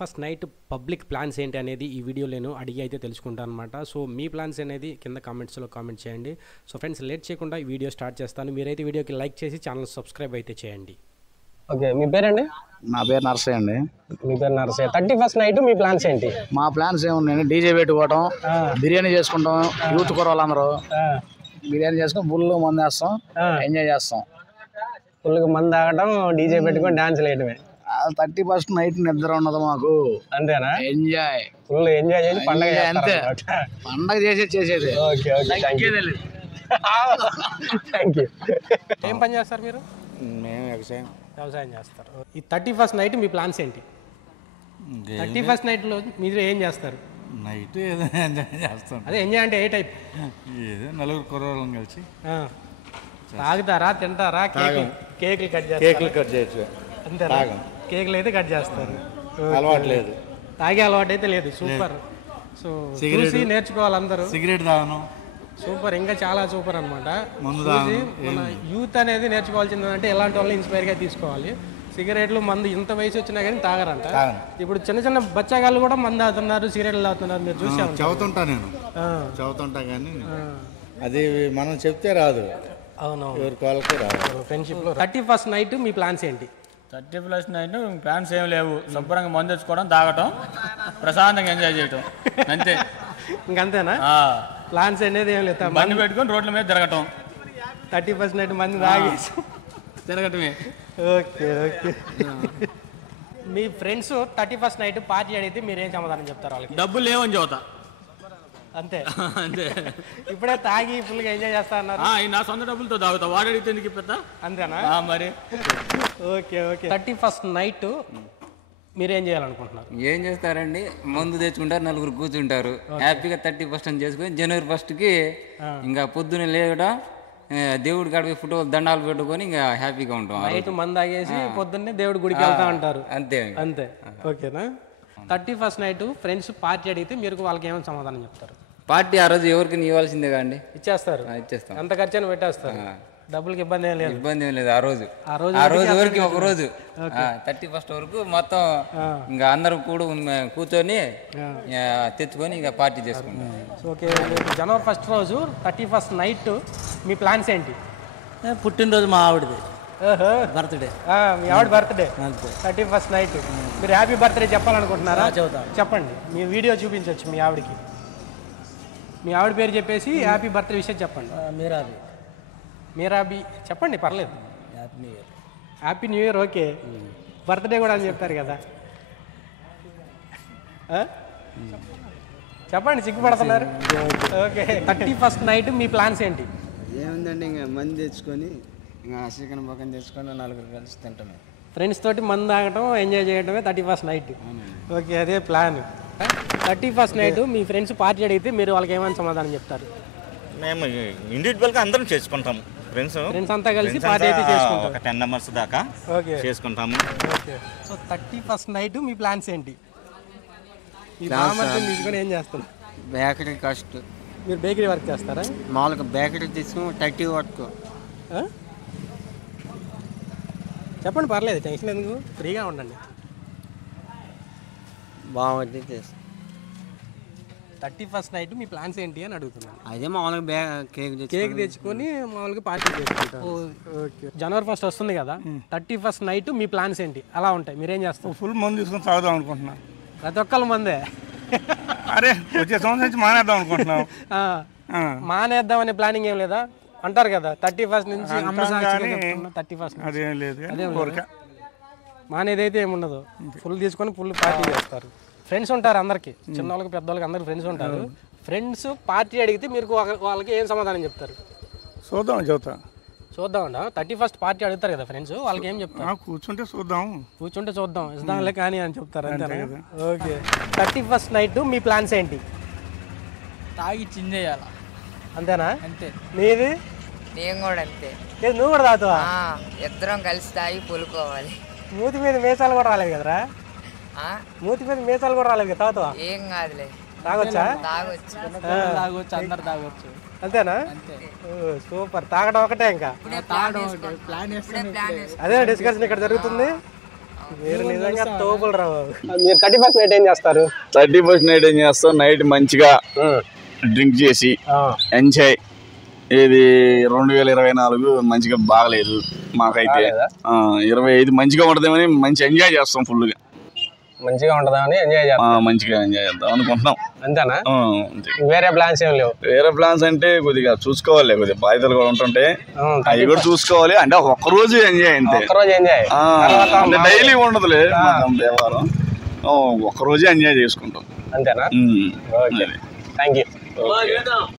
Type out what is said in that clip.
First night public plans ఏంటి అనేది ఈ వీడియో నేను అడిగి అయితే తెలుసుకుంటాను అనమాట. సో మీ ప్లాన్స్ అనేది కింద కామెంట్స్లో కామెంట్ చేయండి. సో ఫ్రెండ్స్, లేట్ చేయకుండా ఈ వీడియో స్టార్ట్ చేస్తాను. మీరైతే వీడియోకి లైక్ చేసి ఛానల్ సబ్స్క్రైబ్ అయితే చేయండి. ఓకే, మీ పేరండి? నా పేరు నర్సయ్య అండి. మీ పేరు నరసయ్య. 31st నైట్ మీ ప్లాన్స్ ఏంటి? మా ప్లాన్స్ ఏమున్నాయండి, డీజే పెట్టుకోవటం, బిర్యానీ చేసుకుంటాం, యూత్ కుర్రోళ్ళందరూ బిర్యానీ చేసుకుని ఫుల్ మంది వేస్తాం, ఎంజాయ్ చేస్తాం. ఫుల్గా మంది తాగడం, డీజే పెట్టుకొని డాన్స్ వేయడమే. 31st నైట్ నిద్ర ఉండదు మాకు. అంతేనా? ఎంజాయ్, ఫుల్ ఎంజాయ్ చేసి పండగ అంతే. పండగ చేసేది. Okay okay, thank you. ఏం పని చేస్తారు మీరు? మేము వ్యవసాయం చేస్తారు. ఈ 31st నైట్ మీ ప్లాన్స్ ఏంటి? 31st నైట్లో మీరు ఏం చేస్తారు? నైట్ ఏదో ఎంజాయ్ చేస్తాం. అదే ఎంజాయ్ అంటే ఏ టైప్? ఏదో నలుగురు కుర్రోళ్ళం కలిసి తాగుతారా, తింటారా, కేకులు కట్ చేస్తారు? కేకులు కట్ చేయొచ్చు. అంతేనా? కేకులు అయితే కట్ చేస్తారు. అలవాటు లేదు, తాగే అలవాటు అయితే లేదు. సూపర్. సో చూసి నేర్చుకోవాలి అందరూ. సిగరెట్ తాగను. సూపర్, ఇంకా చాలా సూపర్ అనమాట. మందు మన యూత్ అనేది నేర్చుకోవాల్సింది అంటే ఎలాంటి వాళ్ళని ఇన్స్పైర్గా తీసుకోవాలి. సిగరెట్లు, మందు ఇంత వయసు వచ్చినా కానీ తాగరంట. ఇప్పుడు చిన్న చిన్న బచ్చాగాళ్ళు కూడా మందు తాగుతున్నారు, సిగరెట్లు తాగుతున్నారు. మీరు చూసా? చదువుతుంటా నేను, చదువుతుంటా కానీ అది మనం చెప్తే రాదు. అవును, ఎవరి కాళ్ళకి రాదు. ఫ్రెండ్షిప్లో 31st నైట్ మీ ప్లాన్స్ ఏంటి? 31st నైట్ ప్లాన్స్ ఏం లేవు. శుభ్రంగా మందు తెచ్చుకోవడం, తాగటం, ప్రశాంతంగా ఎంజాయ్ చేయటం, అంతే. ఇంకంతేనా? ప్లాన్స్ అనేది ఏం లేదు. బండి పెట్టుకొని రోడ్ల మీద తిరగటం, 31st నైట్ మంది తాగేసి తిరగటమే. Okay okay. మీ ఫ్రెండ్స్ 31st నైట్ పార్టీ అడిగితే మీరు ఏం సమాధానం చెప్తారు వాళ్ళకి? డబ్బులు లేవని చెబుతా, అంతే అంతే. ఇప్పుడే తాగి ఫుల్గా ఎంజాయ్ చేస్తా అన్నారు. నా సొంత డబ్బులతో తాగుతా, వాడు అడిగితే ఎందుకు ఇప్పిస్తా? అంతేనా? మరి ఓకే ఓకే. 31st నైట్ మీరేం చేయాలనుకుంటున్నారు? ఏం చేస్తారండి, మందు తెచ్చుకుంటారు, నలుగురు కూర్చుంటారు, హ్యాపీగా 31st అని చేసుకుని జనవరి 1st ఇంకా పొద్దున్న లేవడం, దేవుడి కాడికి ఫోటో దండాలు పెట్టుకొని ఇంకా హ్యాపీగా ఉంటాం. నైట్ మందు తాగేసి పొద్దున్నే దేవుడి గుడికి వెళ్తా అంటారు. అంతే అంతే. ఓకేనా? 31st నైట్ ఫ్రెండ్స్ పార్టీ అడిగితే మీరు వాళ్ళకి ఏమైనా సమాధానం చెప్తారు? పార్టీ ఆ రోజు ఎవరికి ఇవ్వాల్సిందే కాండి, ఇచ్చేస్తారు. ఇచ్చేస్తాం. ఎంత ఖర్చు పెట్టేస్తారు, డబ్బులకి ఇబ్బంది ఏం లేదు. ఇబ్బంది ఏం లేదు. ఆ రోజు వరకు ఒక రోజు 31st వరకు మొత్తం ఇంకా అందరూ కూడా కూర్చొని తెచ్చుకొని ఇంకా పార్టీ చేసుకుంటాం. ఓకే. జనవరి 1st రోజు 31st నైట్ మీ ప్లాన్స్ ఏంటి? పుట్టినరోజు మా ఆవిడది, బర్త్డే. మీ ఆవిడ బర్త్డే 31st నైట్. మీరు హ్యాపీ బర్త్డే చెప్పాలనుకుంటున్నారా? చెప్పండి. మీ వీడియో చూపించవచ్చు మీ ఆవిడకి. మీ ఆవిడ పేరు చెప్పేసి హ్యాపీ బర్త్డే విషయం చెప్పండి. మీరాబి చెప్పండి, పర్లేదు. Happy new year. Okay, birthday కూడా అని చెప్పారు కదా, చెప్పండి, సిగ్గుపడుతున్నారు. ఓకే. 31st నైట్ మీ ప్లాన్స్ ఏంటి? ఏముందండి, ఇంకా మంది తెచ్చుకొని ఇంకా చికెన్ బొక్కని తెచ్చుకొని నలుగురు కలిసి తింటామే. ఫ్రెండ్స్ తోటి మందు తాగటం, ఎంజాయ్ చేయడమే 31st నైట్. ఓకే, అదే ప్లాన్. 31st నైట్ మీ ఫ్రెండ్స్ పార్టీ అడిగితే మీరు వాళ్ళకి ఏమైనా సమాధానం చెప్తారు? మేము ఇండివిజువల్గా అందరం చేసుకుంటాము. ఫ్రెండ్స్ అంతా కలిసి పార్టీ అయితే చేసుకుంటాం. ఒక 10 members దాకా చేసుకుంటాము. ఓకే. సో 31st నైట్ మీ ప్లాన్స్ ఏంటి? ఈ బామర్దిని తీసుకొని ఏం చేస్తారు? బేకరీ కష్ట. మీరు బేకరీ వర్క్ చేస్తారా? మామూలుగా బేకరీ తీసుకుని 30 వర్క్. చెప్పండి, పర్లేదు, టెన్షన్ ఎందుకు, ఫ్రీగా ఉండండి. బాగుంది చేస్తాం. 31st నైట్ మీ ప్లాన్స్ ఏంటి అని అడుగుతున్నాను. అదే మామూలుగా కేక్ తెచ్చుకొని మామూలుగా పార్టీ చేసుకుంటారు. ఓకే. జనవరి 1st వస్తుంది కదా, 31st నైట్ మీ ప్లాన్స్ ఏంటి? అలా ఉంటాయి, మీరేం చేస్తారు? ఫుల్ మందు తీసుకొని తాగుదాం అనుకుంటున్నాం. ప్రతి ఒక్కళ్ళ మందే. అరే వచ్చే సంవత్సరం నుంచి మానేద్దాం అనుకుంటున్నాం. మానేద్దాం అనే ప్లానింగ్ ఏం లేదా? అంటారు కదా 31st నుంచి 31st. అదేం లేదు, మానేదైతే ఏముండదు, ఫుల్ తీసుకొని ఫుల్ పార్టీ చేస్తారు. ఫ్రెండ్స్ ఉంటారు అందరికి, చిన్నవాళ్ళకి పెద్దవాళ్ళకి అందరికి ఫ్రెండ్స్ ఉంటారు. ఫ్రెండ్స్ పార్టీ అడిగితే మీరు వాళ్ళకి ఏం సమాధానం చెప్తారు? చూద్దామంట. 31st పార్టీ అడుగుతారు కదా ఫ్రెండ్స్, వాళ్ళకి ఏం చెప్తారు? కూర్చుంటే చూద్దాం, ఇద్దాంలే కానీ అని చెప్తారు, అంతేనా? ఓకే. 31st నైట్ మీ ప్లాన్స్ ఏంటి? తాగి చిందేయాల, అంతేనా? అంతే. నీది? నేను కూడా అంతే. నువ్వు కూడా తాగుతావా? ఇద్దరం కలిసి తాగి పొలుకోవాలి. మూతి మీద మీసాలు కూడా రాలేదు కదరా? మూతి మీద మీసాలు కూడా రాలేదు కదా, తాగుతావా? ఏం కాదులే, తాగొచ్చా? తాగొచ్చు, అందరు తాగొచ్చు. అంతేనా? సూపర్. తాగడం ఒకటే ఇంకా, ప్లాన్ అదే డిస్కషన్ ఇక్కడ జరుగుతుంది. మీరు నిజంగా తోపులు రావు. మీరు 31st నైట్ ఏం చేస్తారు? 31st నైట్ ఏం చేస్తాం, నైట్ మంచిగా డ్రింక్ చేసి ఎంజాయ్. ఇది 2024 మంచిగా బాగలేదు మాకైతే. 25 మంచిగా ఉంటుందేమని మంచి ఎంజాయ్ చేస్తాం, ఫుల్గా మంచిగా ఉంటుందని ఎంజాయ్ చేస్తాం. మంచిగా ఎంజాయ్ చేద్దాం అనుకుంటున్నాం. అంతేనా? అంతే. వేరే ప్లాన్స్ ఏం లేవు? వేరే ప్లాన్స్ అంటే కొద్దిగా చూసుకోవాలి, కొద్దిగా బాధ్యతలు కూడా ఉంటుంటే అవి కూడా చూసుకోవాలి. అంటే ఒక్కరోజు ఎంజాయ్ అంతే, ఒక్కరోజు ఎంజాయ్, అంటే డైలీ ఉండదులే దేవారం, ఒక్కరోజే ఎంజాయ్ చేసుకుంటాం. అంతేనా? Okay, thank you.